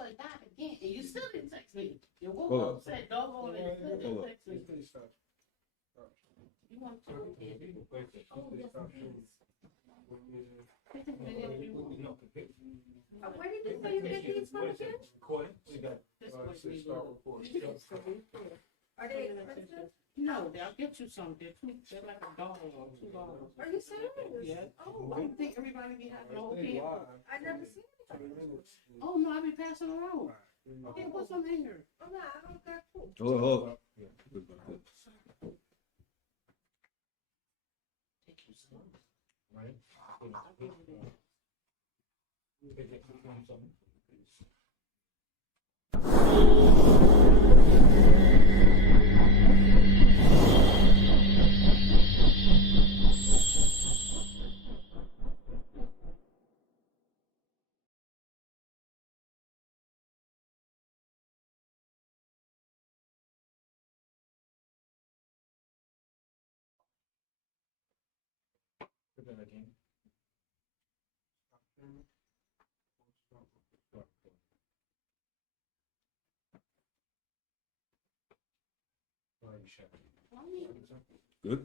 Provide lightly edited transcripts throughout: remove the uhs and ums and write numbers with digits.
like that again, and you still didn't text me. Your woman said, "Don't go there." You still didn't text me. You want to? Oh, yes, please. Where did you say you get these from again? Are they expensive? No, they'll get you some. They're like $1 or $2. Are you serious? Yeah. Oh, I don't think everybody be having no opinion. I never seen it. Oh no, I be passing around. Okay, put some in here. Oh no, I don't got food. Hold on. Take you some. Right? Again. Good.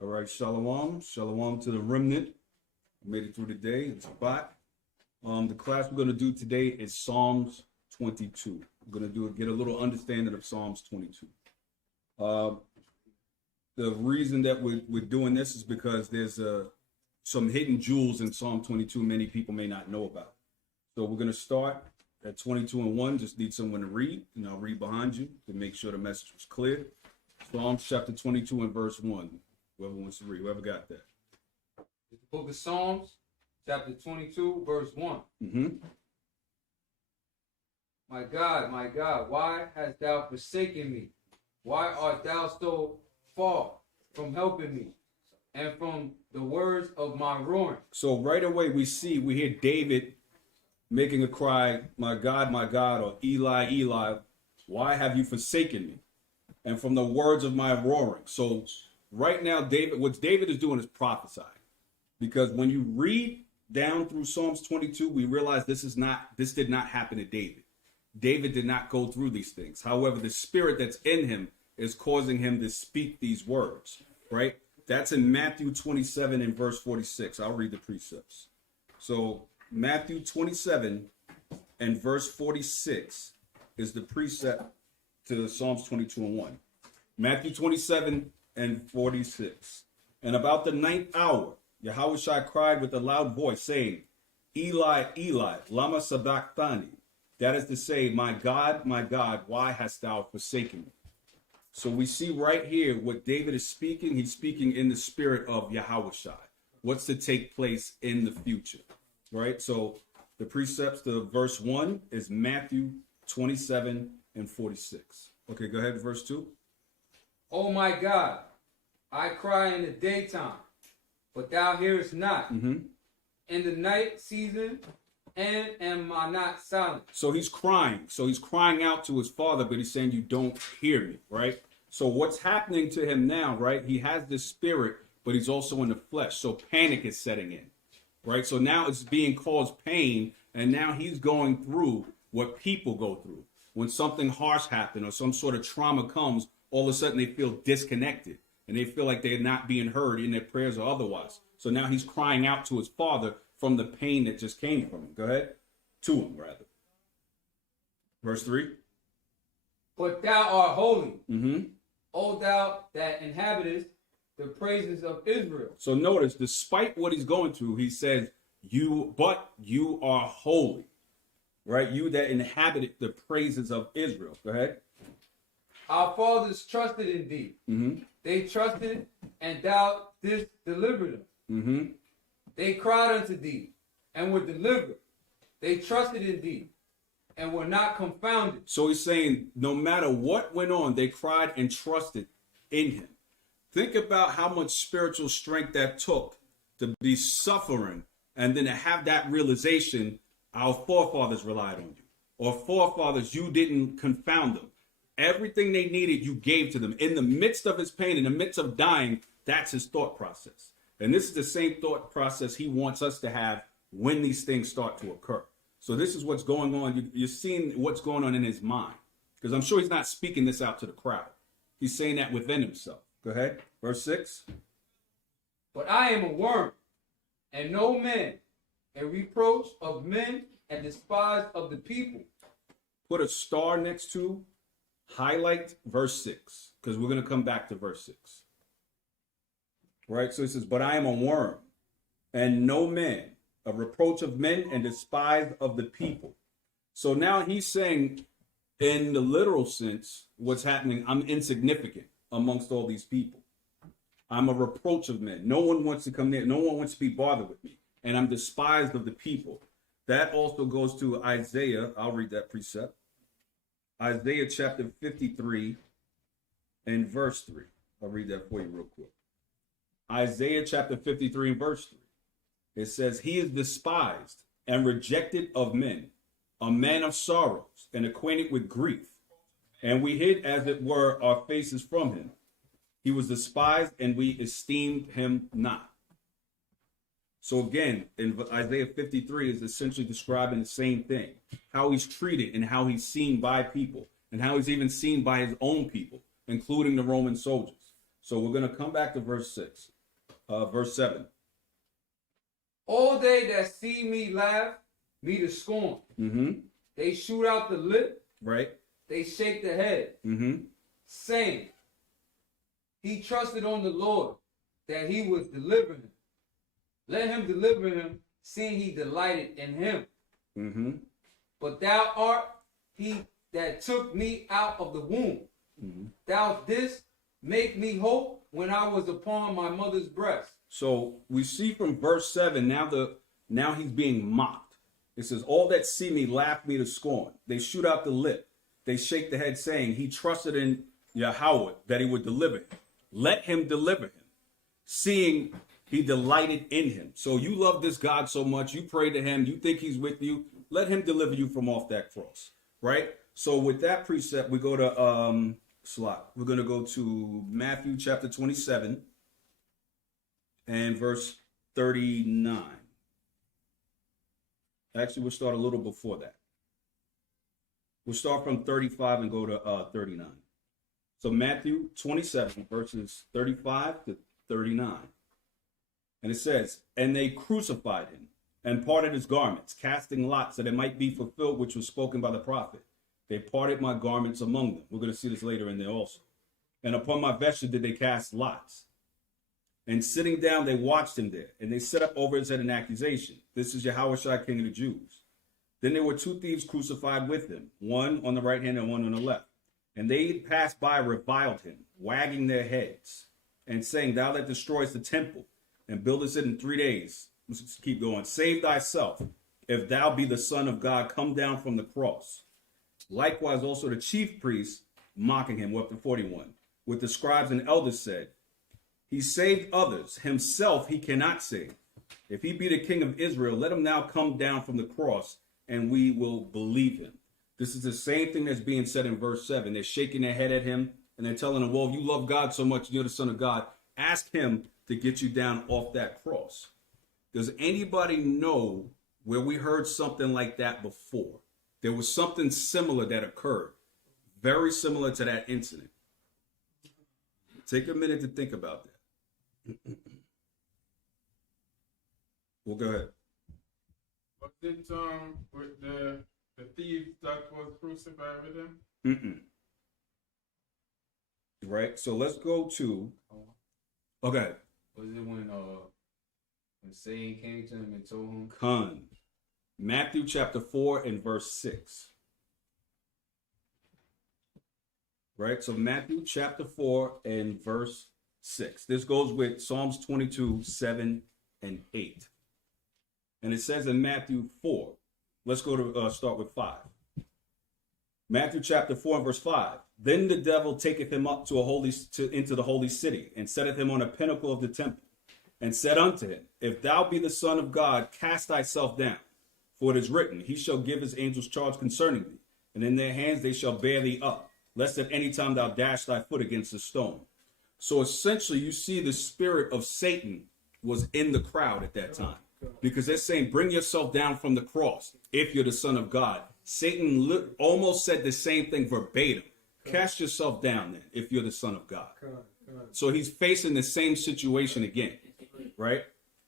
All right, shalom. Shalom to the remnant. Made it through the day. It's a spot. The class we're going to do today is Psalms 22. We're going to get a little understanding of Psalms 22. The reason that we're doing this is because there's some hidden jewels in Psalm 22 many people may not know about. So we're going to start at 22 and 1. Just need someone to read, and I'll read behind you to make sure the message was clear. Psalms chapter 22 and verse 1. Whoever wants to read, whoever got that. The book of Psalms, chapter 22, verse 1. Mm-hmm. My God, why hast thou forsaken me? Why art thou so far from helping me and from the words of my roaring? So right away we hear David making a cry, my God, or Eli, Eli, why have you forsaken me? And from the words of my roaring. So right now, what David is doing is prophesying. Because when you read down through Psalms 22, we realize this did not happen to David. David did not go through these things. However, the spirit that's in him is causing him to speak these words, right? That's in Matthew 27 and verse 46. I'll read the precepts. So Matthew 27 and verse 46 is the precept to Psalms 22 and 1. Matthew 27 and 46. And about the 9th hour, Yashayah cried with a loud voice, saying, Eli, Eli, lama sabachthani. That is to say, my God, why hast thou forsaken me? So we see right here what David is speaking. He's speaking in the spirit of Yashayah. What's to take place in the future, right? So the precepts to verse 1 is Matthew 27 and 46. Okay, go ahead to verse 2. Oh my God, I cry in the daytime, but thou hearest not. Mm-hmm. In the night season, and am I not silent? So he's crying. So he's crying out to his father, but he's saying, you don't hear me, right? So what's happening to him now, right? He has this spirit, but he's also in the flesh. So panic is setting in, right? So now it's being caused pain, and now he's going through what people go through. When something harsh happens or some sort of trauma comes, all of a sudden they feel disconnected and they feel like they're not being heard in their prayers or otherwise. So now he's crying out to his father from the pain that just came from him. Go ahead. To him, rather. Verse 3. But thou art holy, Mm-hmm. O thou that inhabitest the praises of Israel. So notice, despite what he's going through, he says, you are holy. Right? You that inhabited the praises of Israel. Go ahead. Our fathers trusted in thee. Mm-hmm. They trusted, and thou didst deliver them. Mm-hmm. They cried unto thee, and were delivered. They trusted in thee, and were not confounded. So he's saying, no matter what went on, they cried and trusted in him. Think about how much spiritual strength that took to be suffering, and then to have that realization, our forefathers relied on you. Or forefathers, you didn't confound them. Everything they needed, you gave to them. In the midst of his pain, in the midst of dying, that's his thought process. And this is the same thought process he wants us to have when these things start to occur. So this is what's going on. You're seeing what's going on in his mind. Because I'm sure he's not speaking this out to the crowd. He's saying that within himself. Go ahead. Verse 6. But I am a worm, and no man, a reproach of men, and despised of the people. Put a star next to, highlight verse 6. Because we're going to come back to verse 6. Right? So it says, but I am a worm, and no man, a reproach of men, and despised of the people. So now he's saying, in the literal sense, what's happening, I'm insignificant amongst all these people. I'm a reproach of men. No one wants to come near. No one wants to be bothered with me. And I'm despised of the people. That also goes to Isaiah. I'll read that precept. Isaiah chapter 53 and verse 3. I'll read that for you real quick. Isaiah chapter 53 and verse 3. It says, he is despised and rejected of men, a man of sorrows and acquainted with grief. And we hid, as it were, our faces from him. He was despised, and we esteemed him not. So again, in Isaiah 53 is essentially describing the same thing. How he's treated and how he's seen by people. And how he's even seen by his own people, including the Roman soldiers. So we're going to come back to verse 6. Verse 7. All they that see me laugh, me to scorn. Mm-hmm. They shoot out the lip. Right. They shake the head. Mm-hmm. Saying, he trusted on the Lord, that he would deliver him. Let him deliver him, seeing he delighted in him. Mm-hmm. But thou art he that took me out of the womb. Mm-hmm. Thou didst make me hope when I was upon my mother's breast. So we see from verse 7, now he's being mocked. It says, all that see me laugh me to scorn. They shoot out the lip. They shake the head, saying, he trusted in Yahweh that he would deliver him. Let him deliver him, seeing he delighted in him. So you love this God so much, you pray to him, you think he's with you. Let him deliver you from off that cross, right? So with that precept, we go to We're going to go to Matthew chapter 27 and verse 39. Actually, we'll start a little before that. We'll start from 35 and go to 39. So Matthew 27, verses 35 to 39. And it says, and they crucified him and parted his garments, casting lots that it might be fulfilled, which was spoken by the prophet. They parted my garments among them. We're going to see this later in there also. And upon my vesture did they cast lots. And sitting down, they watched him there. And they set up over his head an accusation. This is Yashayah, king of the Jews. Then there were two thieves crucified with him, one on the right hand and one on the left. And they passed by, reviled him, wagging their heads, and saying, thou that destroyest the temple, and buildest it in 3 days. Let's keep going. Save thyself. If thou be the Son of God, come down from the cross. Likewise also the chief priests, mocking him, up to 41. With the scribes and elders said, he saved others, himself he cannot save. If he be the king of Israel, let him now come down from the cross, and we will believe him. This is the same thing that's being said in verse 7. They're shaking their head at him, and they're telling him, well, if you love God so much, you're the Son of God, ask him to get you down off that cross. Does anybody know where we heard something like that before? There was something similar that occurred, very similar to that incident. Take a minute to think about that. Well, go ahead. Was it with the thief that was crucified with him? Mm-mm. Right. So let's go to. Okay. Was it when Satan came to him and told him? Khan. Matthew chapter 4 and verse 6. Right. So Matthew chapter 4 and verse 6. This goes with Psalms 22, 7 and 8. And it says in Matthew 4, let's go to start with 5. Matthew chapter 4 and verse 5. Then the devil taketh him up into the holy city, and setteth him on a pinnacle of the temple, and said unto him, if thou be the Son of God, cast thyself down. For it is written, he shall give his angels charge concerning thee, and in their hands they shall bear thee up, lest at any time thou dash thy foot against a stone. So essentially, you see the spirit of Satan was in the crowd at that time. because they're saying, bring yourself down from the cross if you're the Son of God. Satan almost said the same thing verbatim. Cast yourself down then if you're the Son of God. So he's facing the same situation again, right?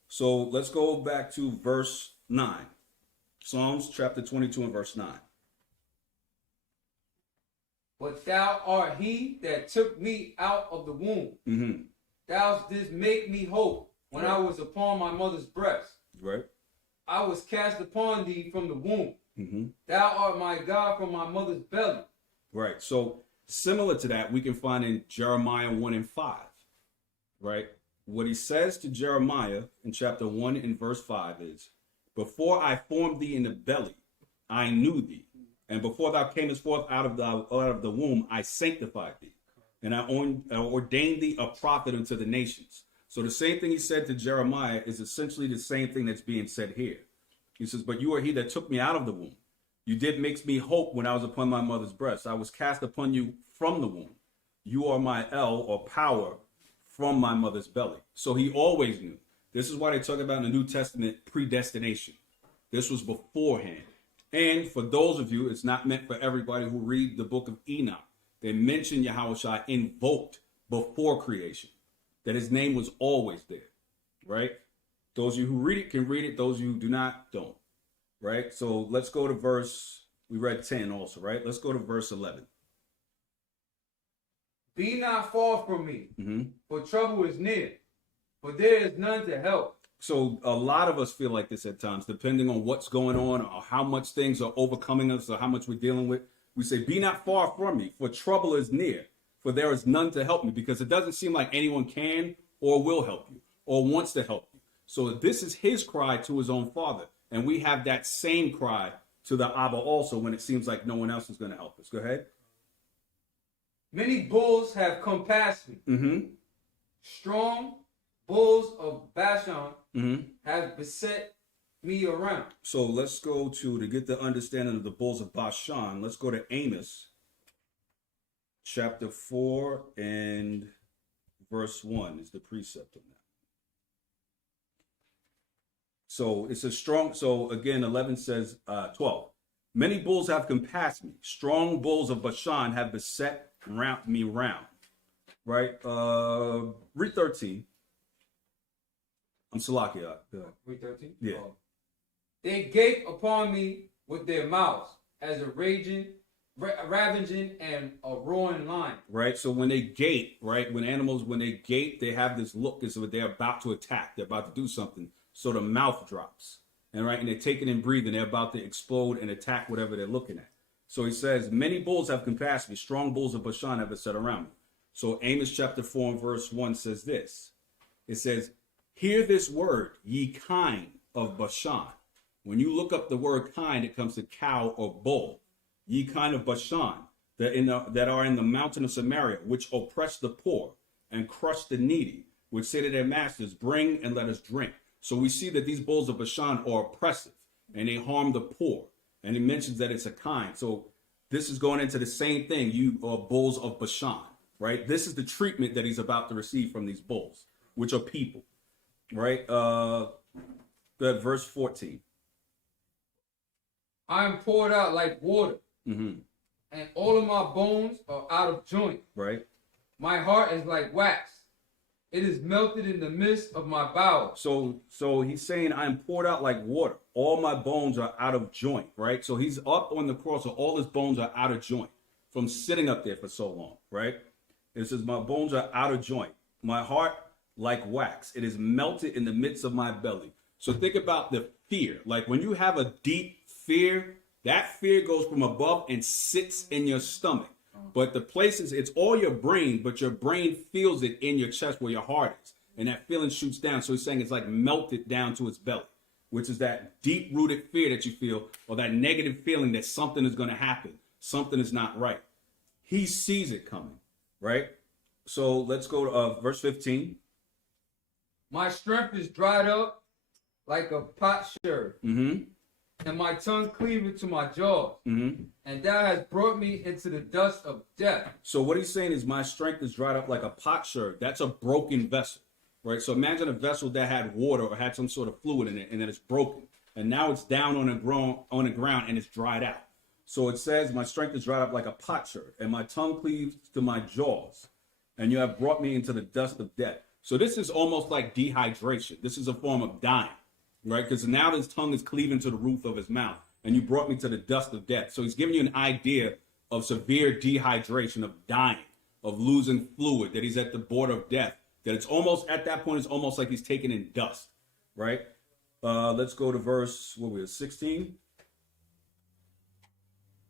So let's go back to verse 9. Psalms chapter 22 and verse 9. But thou art he that took me out of the womb. Thou didst make me hope when I was upon my mother's breast. Right. I was cast upon thee from the womb. Thou art my God from my mother's belly. Right. So similar to that, we can find in Jeremiah 1 and 5. Right. What he says to Jeremiah in chapter 1 and verse 5 is, before I formed thee in the belly, I knew thee. And before thou camest forth out of the womb, I sanctified thee. And I ordained thee a prophet unto the nations. So the same thing he said to Jeremiah is essentially the same thing that's being said here. He says, but you are he that took me out of the womb. You did make me hope when I was upon my mother's breast. I was cast upon you from the womb. You are my El, or power, from my mother's belly. So he always knew. This is why they talk about in the New Testament predestination. This was beforehand. And for those of you, it's not meant for everybody who read the book of Enoch. They mention Yashayah invoked before creation, that his name was always there, right? Those of you who read it can read it. Those of you who do not, don't, right? So let's go to verse, we read 10 also, right? Let's go to verse 11. Be not far from me, for trouble is near, for there is none to help. So a lot of us feel like this at times, depending on what's going on or how much things are overcoming us or how much we're dealing with. We say, be not far from me, for trouble is near, for there is none to help me, because it doesn't seem like anyone can or will help you or wants to help you. So this is his cry to his own father. And we have that same cry to the Abba also when it seems like no one else is going to help us. Go ahead. Many bulls have come past me. Strong bulls of Bashan have beset me around. So let's go to get the understanding of the bulls of Bashan. Let's go to Amos chapter 4 and verse 1 is the precept of that. So it's a strong, so again, 11 says, 12. Many bulls have compassed me. Strong bulls of Bashan have beset me round. Right? Read 13. I'm Salakia. Read 13? Yeah. Oh. They gape upon me with their mouths as a ravaging and a roaring lion. Right. So when they gape, right, when they gape, they have this look as if they're about to attack. They're about to do something. So the mouth drops. And right, and they're taking and breathing. They're about to explode and attack whatever they're looking at. So he says, many bulls have compassed me. Strong bulls of Bashan have set around me. So Amos chapter 4 and verse 1 says this. It says, hear this word, ye kine of Bashan. When you look up the word kine, it comes to cow or bull. Ye kine of Bashan, that are in the mountain of Samaria, which oppress the poor and crush the needy, which say to their masters, bring and let us drink. So we see that these bulls of Bashan are oppressive and they harm the poor. And he mentions that it's a kind. So this is going into the same thing. You are bulls of Bashan, right? This is the treatment that he's about to receive from these bulls, which are people, right? Verse 14. I am poured out like water, and all of my bones are out of joint. Right. My heart is like wax. It is melted in the midst of my bowels. So he's saying, I am poured out like water. All my bones are out of joint, right? So he's up on the cross, so all his bones are out of joint from sitting up there for so long, right? It says, my bones are out of joint. My heart like wax. It is melted in the midst of my belly. So think about the fear. Like when you have a deep fear, that fear goes from above and sits in your stomach. But the places, it's all your brain, but your brain feels it in your chest where your heart is. And that feeling shoots down. So he's saying it's like melted down to its belly, which is that deep-rooted fear that you feel, or that negative feeling that something is going to happen. Something is not right. He sees it coming, right? So let's go to verse 15. My strength is dried up like a potsherd, and my tongue cleaveth to my jaws. And thou hast brought me into the dust of death. So what he's saying is my strength is dried up like a potsherd. That's a broken vessel. right? So imagine a vessel that had water or had some sort of fluid in it, and then it's broken, and now it's down on the ground and it's dried out. So it says, my strength is dried up like a potsherd, and my tongue cleaves to my jaws, and you have brought me into the dust of death. So this is almost like dehydration. This is a form of dying, right? Because now his tongue is cleaving to the roof of his mouth, and you brought me to the dust of death. So he's giving you an idea of severe dehydration, of dying, of losing fluid, that he's at the border of death, that it's almost, at that point, it's almost like he's taken in dust, right? Let's go to verse, 16?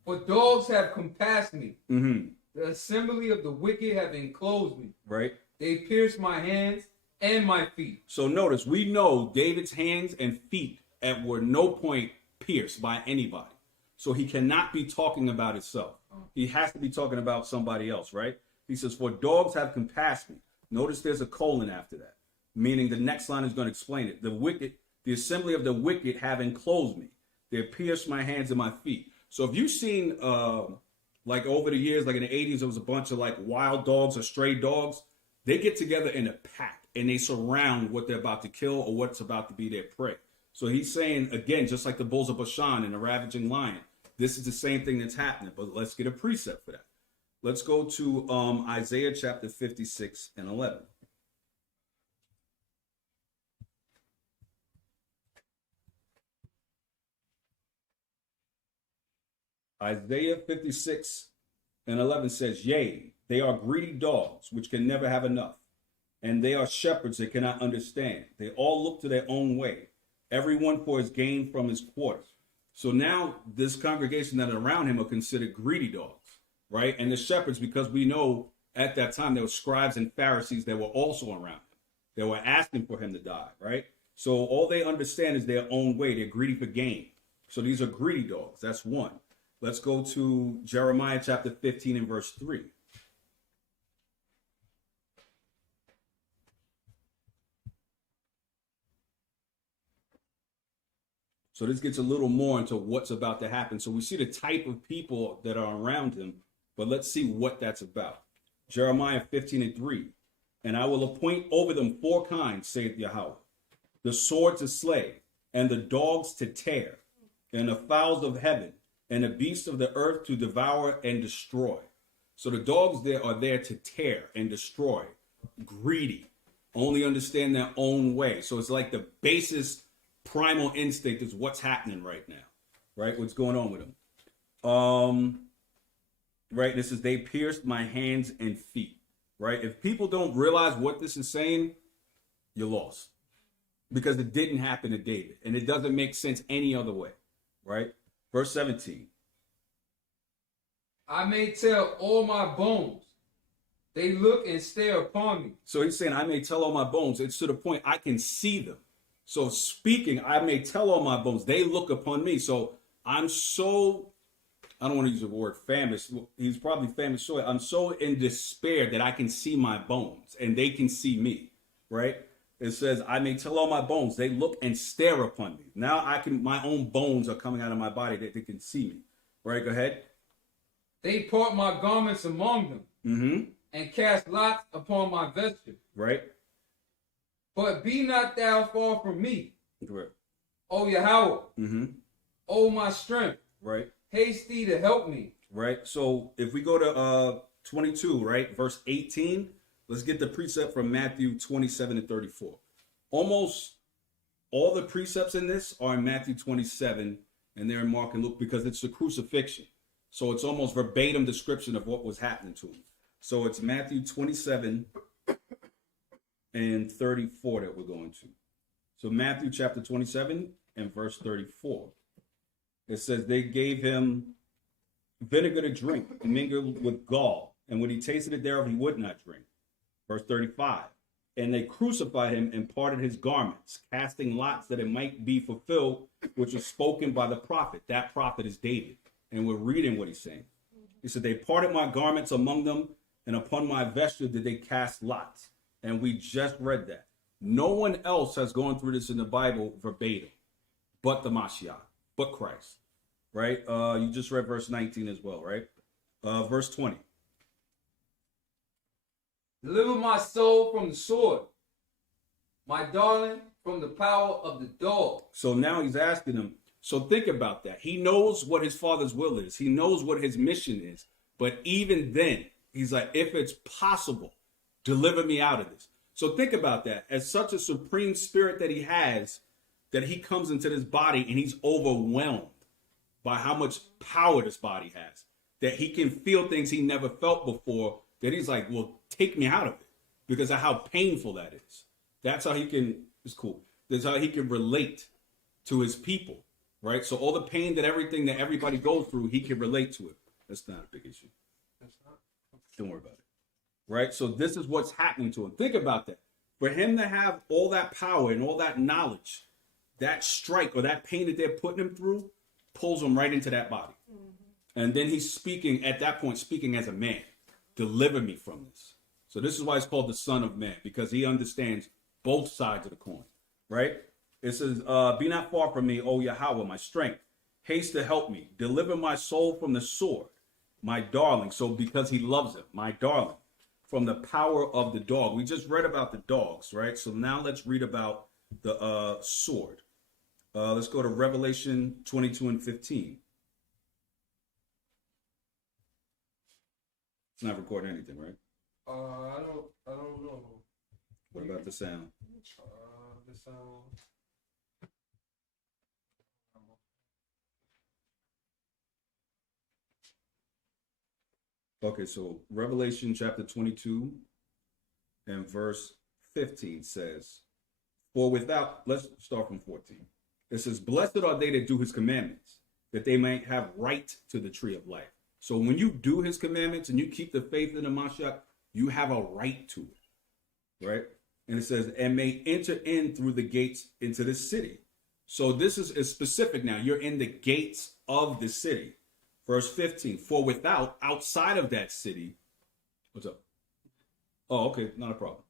For dogs have compassed me. Mm-hmm. The assembly of the wicked have enclosed me. Right? They pierced my hands and my feet. So notice, we know David's hands and feet were no point pierced by anybody. So he cannot be talking about himself. He has to be talking about somebody else, right? He says, for dogs have compassed me. Notice there's a colon after that, meaning the next line is going to explain it. The wicked, the assembly of the wicked have enclosed me. They pierced my hands and my feet. So if you've seen, like over the years, like in the 80s, there was a bunch of like wild dogs or stray dogs. They get together in a pack and they surround what they're about to kill or what's about to be their prey. So he's saying, again, just like the bulls of Bashan and the ravaging lion, this is the same thing that's happening. But let's get a precept for that. Let's go to Isaiah chapter 56 and 11. Isaiah 56 and 11 says, yea, they are greedy dogs, which can never have enough. And they are shepherds that cannot understand. They all look to their own way, everyone for his gain from his quarter. So now this congregation that are around him are considered greedy dogs, right? And the shepherds, because we know at that time there were scribes and Pharisees that were also around him. They were asking for him to die, right? So all they understand is their own way. They're greedy for gain. So these are greedy dogs. That's one. Let's go to Jeremiah chapter 15 and verse 3. So this gets a little more into what's about to happen. So we see the type of people that are around him, but let's see what that's about. Jeremiah 15 and 3. And I will appoint over them 4 kinds, saith Yahweh, the sword to slay, and the dogs to tear, and the fowls of heaven, and the beasts of the earth to devour and destroy. So the dogs there are there to tear and destroy. Greedy, only understand their own way. So it's like the basis primal instinct is what's happening right now, right? What's going on with them. Right, this is, they pierced my hands and feet, right? If people don't realize what this is saying, you're lost. Because it didn't happen to David, and it doesn't make sense any other way, right? Verse 17. I may tell all my bones. They look and stare upon me. So he's saying, I may tell all my bones. It's to the point I can see them. So speaking, I may tell all my bones. They look upon me. So I'm so, I don't want to use the word famished. He's probably famished. So I'm so in despair that I can see my bones and they can see me, right? It says, I may tell all my bones. They look and stare upon me. Now I can, my own bones are coming out of my body that they can see me. Right, go ahead. They part my garments among them and cast lots upon my vesture. Right. But be not thou far from me, Correct. O Yahweh, O my strength. Right. Haste thee to help me. Right. So if we go to 22, right, verse 18, let's get the precept from Matthew 27 and 34. Almost all the precepts in this are in Matthew 27, and they're in Mark and Luke because it's the crucifixion. So it's almost verbatim description of what was happening to him. So it's Matthew 27 and 34 that we're going to. So Matthew chapter 27 and verse 34. It says, they gave him vinegar to drink mingled with gall, and when he tasted it thereof, he would not drink. Verse 35. And they crucified him and parted his garments, casting lots that it might be fulfilled, which was spoken by the prophet. That prophet is David. And we're reading what he's saying. He said, they parted my garments among them, and upon my vesture did they cast lots. And we just read that. No one else has gone through this in the Bible verbatim, but the Mashiach, but Christ, right? You just read verse 19 as well, right? Verse 20. Deliver my soul from the sword, my darling, from the power of the dog. So now he's asking him. So think about that. He knows what his father's will is. He knows what his mission is. But even then, he's like, if it's possible, deliver me out of this. So think about that. As such a supreme spirit that he has, that he comes into this body and he's overwhelmed by how much power this body has, that he can feel things he never felt before, that he's like, well, take me out of it because of how painful that is. That's how he can, it's cool. That's how he can relate to his people, right? So all the pain that everything that everybody goes through, he can relate to it. That's not a big issue. Don't worry about it. Right? So this is what's happening to him. Think about that. For him to have all that power and all that knowledge, that strike or that pain that they're putting him through pulls him right into that body. And then he's speaking at that point, speaking as a man. Deliver me from this. So this is why it's called the Son of Man, because he understands both sides of the coin. Right? It says, be not far from me, O Yahweh, my strength. Haste to help me. Deliver my soul from the sword, my darling. So because he loves him, my darling, from the power of the dog. We just read about the dogs, right? So now let's read about the sword. Let's go to Revelation 22 and 15. It's not recording anything, right? I don't know. What about the sound? The sound. Okay, so Revelation chapter 22 and verse 15 says, for without, let's start from 14. It says, blessed are they that do his commandments, that they may have right to the tree of life. So when you do his commandments and you keep the faith in the Mashiach, you have a right to it, right? And it says, and may enter in through the gates into the city. So this is specific now. You're in the gates of the city. Verse 15, for without, outside of that city, what's up? Oh, okay, not a problem.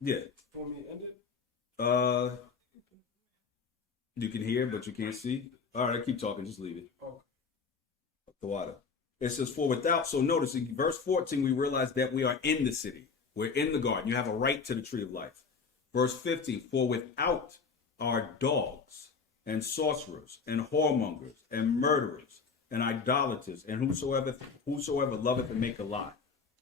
Yeah. Want me to end it? You can hear, but you can't see. All right, I keep talking, just leave it. Okay. The water. It says, for without, so notice in verse 14, we realize that we are in the city. We're in the garden. You have a right to the tree of life. Verse 15, for without are dogs and sorcerers and whoremongers and murderers and idolaters and whosoever loveth to make a lie.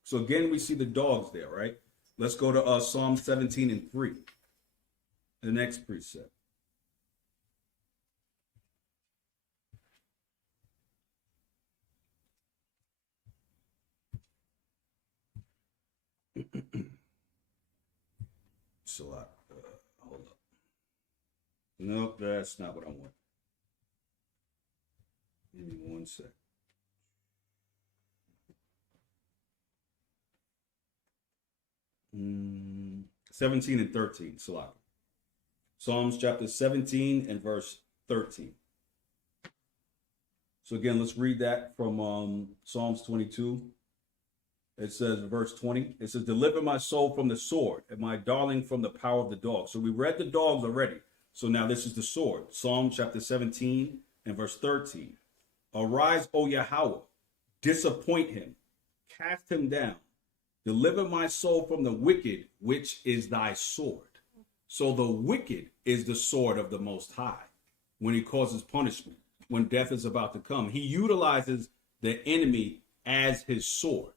So again, we see the dogs there, right? Let's go to Psalm 17 and 3. The next precept. It's a lot. Hold up. Nope, that's not what I want. Give me 1 sec. Mm, 17 and 13, Salak. Psalms chapter 17 and verse 13. So again, let's read that from Psalms 22. It says, verse 20, it says, deliver my soul from the sword and my darling from the power of the dog. So we read the dogs already. So now this is the sword. Psalm chapter 17 and verse 13. Arise, O Yahweh, disappoint him, cast him down. Deliver my soul from the wicked, which is thy sword. So the wicked is the sword of the Most High when he causes punishment, when death is about to come. He utilizes the enemy as his sword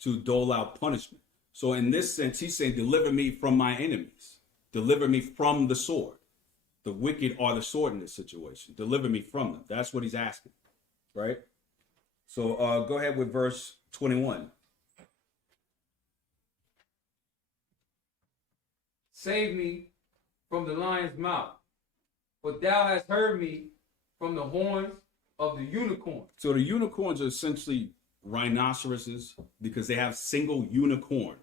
to dole out punishment. So in this sense, he's saying, deliver me from my enemies. Deliver me from the sword. The wicked are the sword in this situation. Deliver me from them. That's what he's asking, right? So go ahead with verse 21. Save me from the lion's mouth, for thou hast heard me from the horns of the unicorn. So the unicorns are essentially rhinoceroses because they have single unicorn,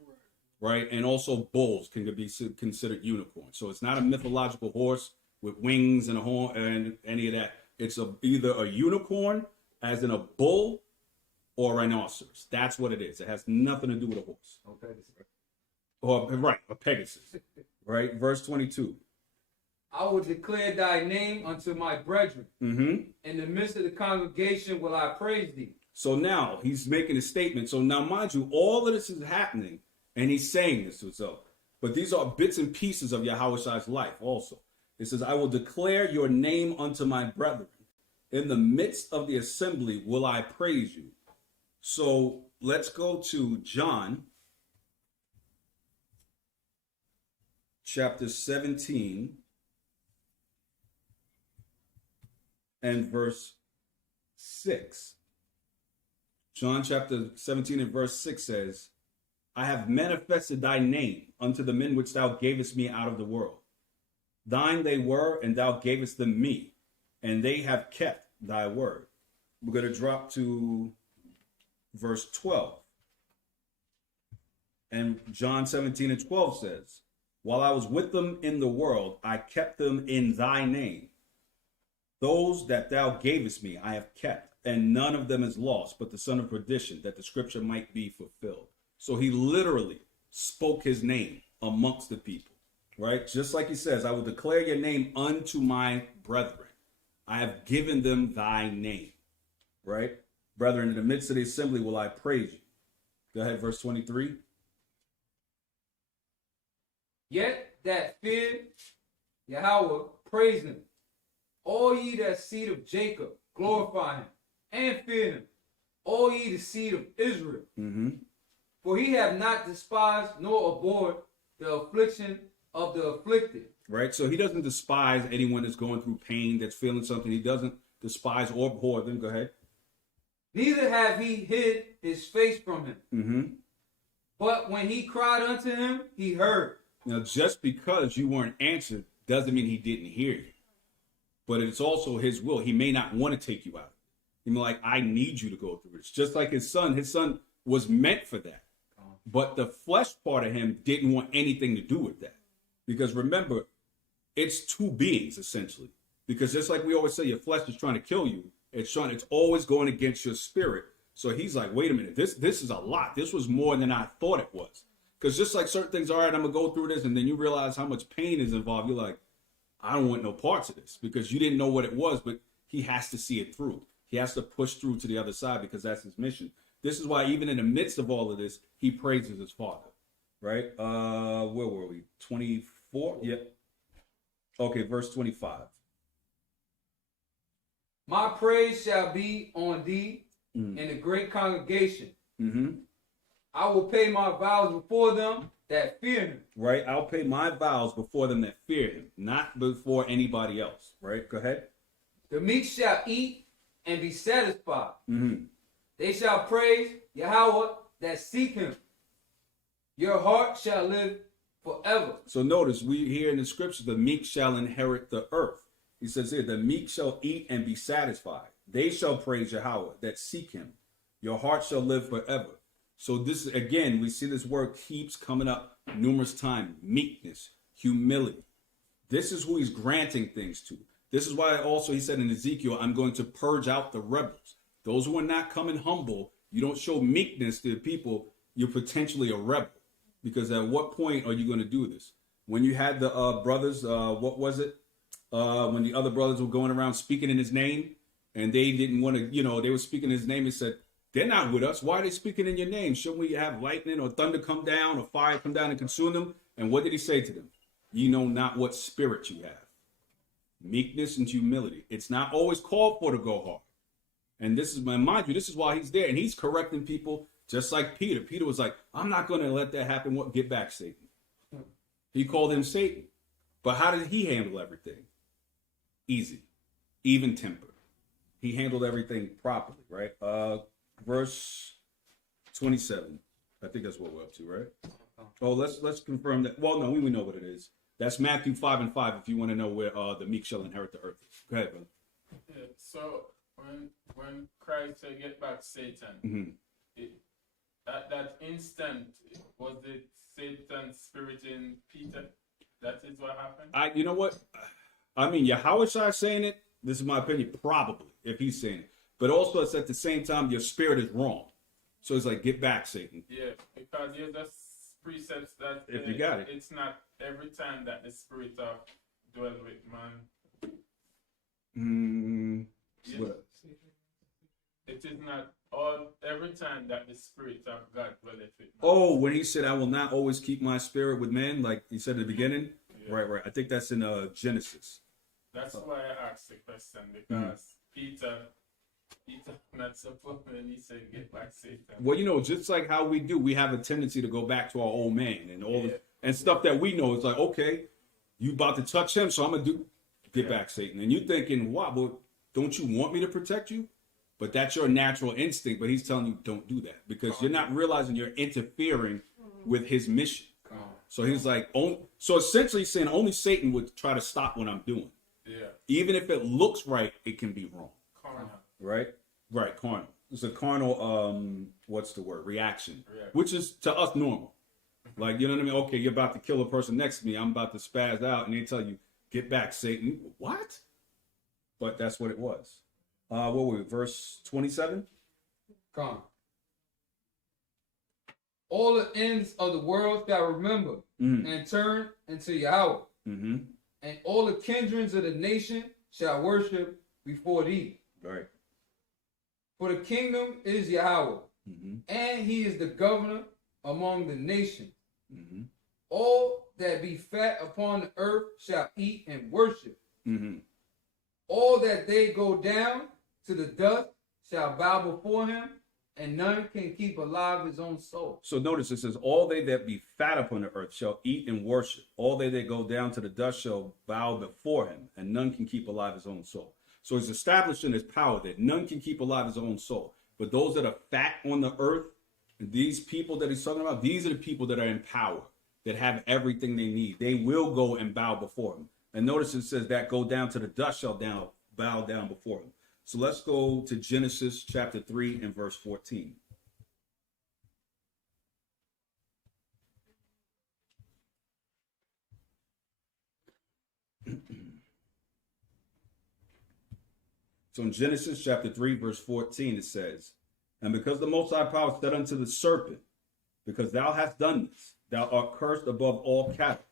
right? And also bulls can be considered unicorns. So it's not a mythological horse with wings and a horn and any of that. It's either a unicorn, as in a bull, or a rhinoceros. That's what it is. It has nothing to do with a horse. Okay. Or right, a Pegasus. Right? Verse 22. I will declare thy name unto my brethren. Mm-hmm. In the midst of the congregation will I praise thee. So now he's making a statement. So now, mind you, all of this is happening, and he's saying this to himself. But these are bits and pieces of Yahweh's life also. It says, I will declare your name unto my brethren. In the midst of the assembly will I praise you. So let's go to John chapter 17 and verse 6. John chapter 17 and verse 6 says, I have manifested thy name unto the men which thou gavest me out of the world. Thine they were, and thou gavest them me, and they have kept thy word. We're going to drop to verse 12. And John 17 and 12 says, while I was with them in the world, I kept them in thy name. Those that thou gavest me I have kept, and none of them is lost, but the son of perdition, that the scripture might be fulfilled. So he literally spoke his name amongst the people, right? Just like he says, I will declare your name unto my brethren. I have given them thy name, right? Brethren, in the midst of the assembly will I praise you. Go ahead, verse 23. Yet that fear Yahweh, praise him. All ye that seed of Jacob, glorify him and fear him. All ye the seed of Israel. Mm-hmm. For he have not despised nor abhorred the affliction of the afflicted. Right? So he doesn't despise anyone that's going through pain, that's feeling something. He doesn't despise or abhor them. Go ahead. Neither have he hid his face from him. Mm-hmm. But when he cried unto him, he heard. Now, just because you weren't answered doesn't mean he didn't hear you. But it's also his will. He may not want to take you out. He may like, I need you to go through this. Just like his son. His son was meant for that. But the flesh part of him didn't want anything to do with that. Because remember, it's two beings, essentially. Because just like we always say, your flesh is trying to kill you. It's always going against your spirit. So he's like, wait a minute, this is a lot. This was more than I thought it was. Because just like certain things, all right, I'm going to go through this. And then you realize how much pain is involved. You're like, I don't want no parts of this. Because you didn't know what it was, but he has to see it through. He has to push through to the other side because that's his mission. This is why even in the midst of all of this, he praises his father. Right? Where were we? 24? Yep. Okay, verse 25. My praise shall be on thee in a great congregation. Mm-hmm. I will pay my vows before them that fear him. Right? I'll pay my vows before them that fear him, not before anybody else. Right? Go ahead. The meek shall eat and be satisfied. Mm-hmm. They shall praise Yahweh that seek him. Your heart shall live forever. So notice, we hear in the scriptures, the meek shall inherit the earth. He says here, the meek shall eat and be satisfied. They shall praise Yahweh that seek him. Your heart shall live forever. So this, again, we see this word keeps coming up numerous times. Meekness, humility. This is who he's granting things to. This is why also he said in Ezekiel, I'm going to purge out the rebels. Those who are not coming humble, you don't show meekness to the people, you're potentially a rebel. Because at what point are you going to do this? When you had the brothers, what was it? When the other brothers were going around speaking in his name, and they didn't want to, they were speaking in his name and said, they're not with us. Why are they speaking in your name? Shouldn't we have lightning or thunder come down or fire come down and consume them? And what did he say to them? You know not what spirit you have. Meekness and humility. It's not always called for to go hard. And this is, mind you, this is why he's there. And he's correcting people just like Peter. Peter was like, I'm not going to let that happen. What? Get back, Satan. He called him Satan. But how did he handle everything? Easy. Even temper. He handled everything properly, right? Verse 27. I think that's what we're up to, right? Oh, let's confirm that. Well, no, we know what it is. That's Matthew 5:5 if you want to know where the meek shall inherit the earth. Go ahead, brother. Yeah, so when Christ said, get back Satan, Mm-hmm. At that instant, was it Satan's spirit in Peter? That is what happened? You know what? I mean, Yahweh saying it, this is my opinion, probably, if he's saying it. But also, it's at the same time, your spirit is wrong. So it's like, get back, Satan. Yeah, because there's precepts that If you got it. It's not every time that the spirit of dwell with man. What? It is not all every every time that the Spirit of God dwelleth with man. Oh, when he said, I will not always keep my spirit with men, like he said at the beginning. Yeah. Right. I think that's in Genesis. That's why I asked the question, because Peter not supposed when he said get back Satan. Well, you know, just like how we do, we have a tendency to go back to our old man and all the and stuff that we know. It's like, okay, you about to touch him, so I'm gonna get back Satan. And you thinking, wow, well, don't you want me to protect you? But that's your natural instinct. But he's telling you don't do that because you're not realizing you're interfering with his mission. So he's like, so essentially saying only Satan would try to stop what I'm doing. Yeah. Even if it looks right, it can be wrong. Carnal. Right? Right, carnal. It's a carnal, what's the word? Reaction. Reaction. Which is to us normal. Like, you know what I mean? Okay, you're about to kill a person next to me. I'm about to spaz out, and they tell you, get back, Satan. What? But that's what it was. What were we? Verse 27? Come. All the ends of the world shall remember and turn into Yahweh. Mm-hmm. And all the kindreds of the nation shall worship before thee. Right. For the kingdom is Yahweh, and he is the governor among the nations. Mm-hmm. All that be fat upon the earth shall eat and worship. Mm-hmm. All that they go down to the dust shall bow before him, and none can keep alive his own soul. So notice it says, all they that be fat upon the earth shall eat and worship. All they that go down to the dust shall bow before him, and none can keep alive his own soul. So he's establishing his power that none can keep alive his own soul. But those that are fat on the earth, these people that he's talking about, these are the people that are in power, that have everything they need. They will go and bow before him. And notice it says that go down to the dust shall bow down before him. So let's go to Genesis chapter 3 and verse 14. So in Genesis chapter 3, verse 14, it says, and because the Most High Power said unto the serpent, because thou hast done this, thou art cursed above all cattle,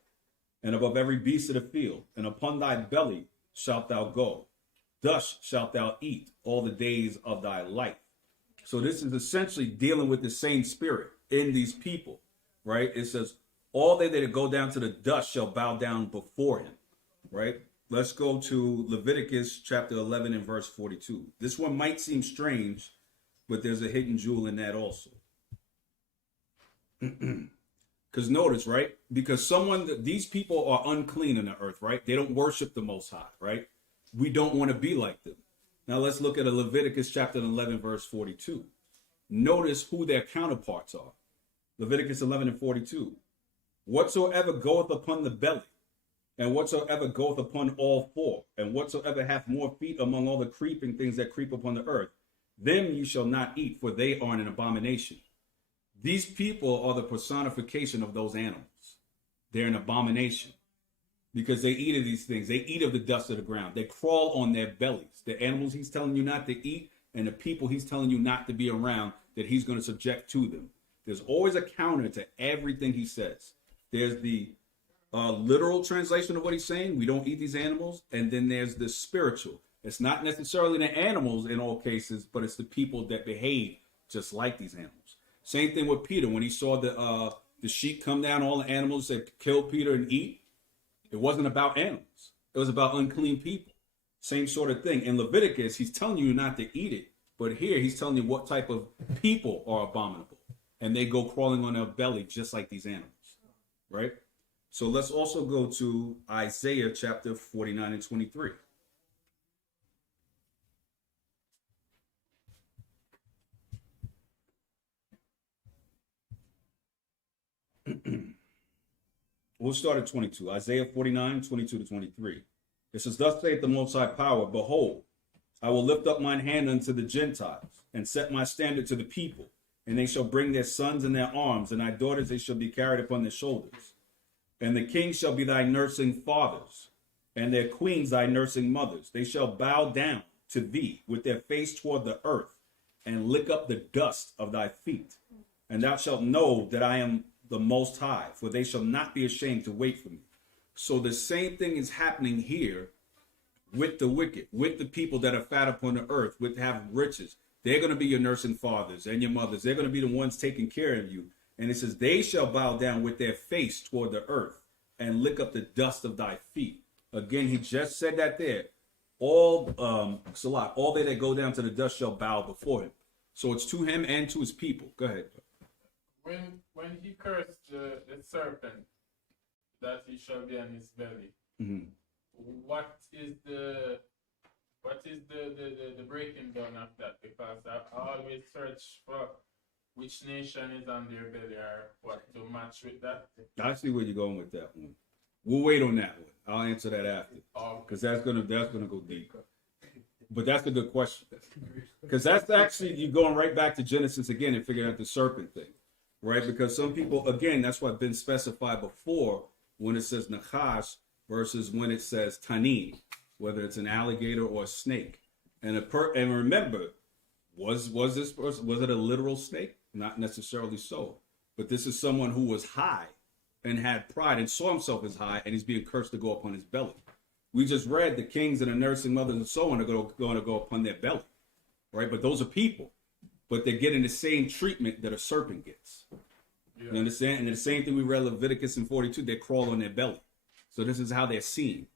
and above every beast of the field, and upon thy belly shalt thou go. Dust shalt thou eat all the days of thy life. So this is essentially dealing with the same spirit in these people, right? It says, all they that go down to the dust shall bow down before him, right? Let's go to Leviticus chapter 11 and verse 42. This one might seem strange, but there's a hidden jewel in that also. Because notice, right? Because these people are unclean in the earth, right? They don't worship the Most High, right? We don't want to be like them. Now let's look at Leviticus chapter 11, verse 42. Notice who their counterparts are. Leviticus 11 and 42. Whatsoever goeth upon the belly, and whatsoever goeth upon all four, and whatsoever hath more feet among all the creeping things that creep upon the earth, them you shall not eat, for they are an abomination. These people are the personification of those animals. They're an abomination because they eat of these things. They eat of the dust of the ground. They crawl on their bellies. The animals he's telling you not to eat, and the people he's telling you not to be around, that he's going to subject to them. There's always a counter to everything he says. There's the literal translation of what he's saying. We don't eat these animals. And then there's the spiritual. It's not necessarily the animals in all cases, but it's the people that behave just like these animals. Same thing with Peter. When he saw the sheep come down, all the animals that killed Peter and eat, it wasn't about animals. It was about unclean people. Same sort of thing. In Leviticus, he's telling you not to eat it. But here, he's telling you what type of people are abominable. And they go crawling on their belly just like these animals. Right? So let's also go to Isaiah chapter 49 and 23. We'll start at 22. Isaiah 49, 22 to 23. It says, thus saith the Most High Power, behold, I will lift up mine hand unto the Gentiles, and set my standard to the people, and they shall bring their sons in their arms, and thy daughters they shall be carried upon their shoulders. And the kings shall be thy nursing fathers, and their queens thy nursing mothers. They shall bow down to thee with their face toward the earth, and lick up the dust of thy feet. And thou shalt know that I am the Most High, for they shall not be ashamed to wait for me. So the same thing is happening here with the wicked, with the people that are fat upon the earth, with have riches. They're going to be your nursing fathers and your mothers. They're going to be the ones taking care of you. And it says, they shall bow down with their face toward the earth and lick up the dust of thy feet. Again, he just said that there. All, Salat, all they that go down to the dust shall bow before him. So it's to him and to his people. Go ahead. When he cursed the serpent that he shall be on his belly, what is the breaking down of that? Because I always search for which nation is on their belly or what to match with that. I see where you're going with that one. We'll wait on that one. I'll answer that after, because that's gonna go deep. But that's a good question, because that's actually you going right back to Genesis again and figuring out the serpent thing, right? Because some people, again, that's what's been specified before when it says nachash versus when it says tanin, whether it's an alligator or a snake. And remember, was it a literal snake? Not necessarily so, but this is someone who was high and had pride and saw himself as high, and he's being cursed to go upon his belly. We just read the kings and the nursing mothers and so on are going to go upon their belly, right? But those are people, but they're getting the same treatment that a serpent gets. Yeah. You understand? And the same thing we read Leviticus in 42, they crawl on their belly. So this is how they're seen.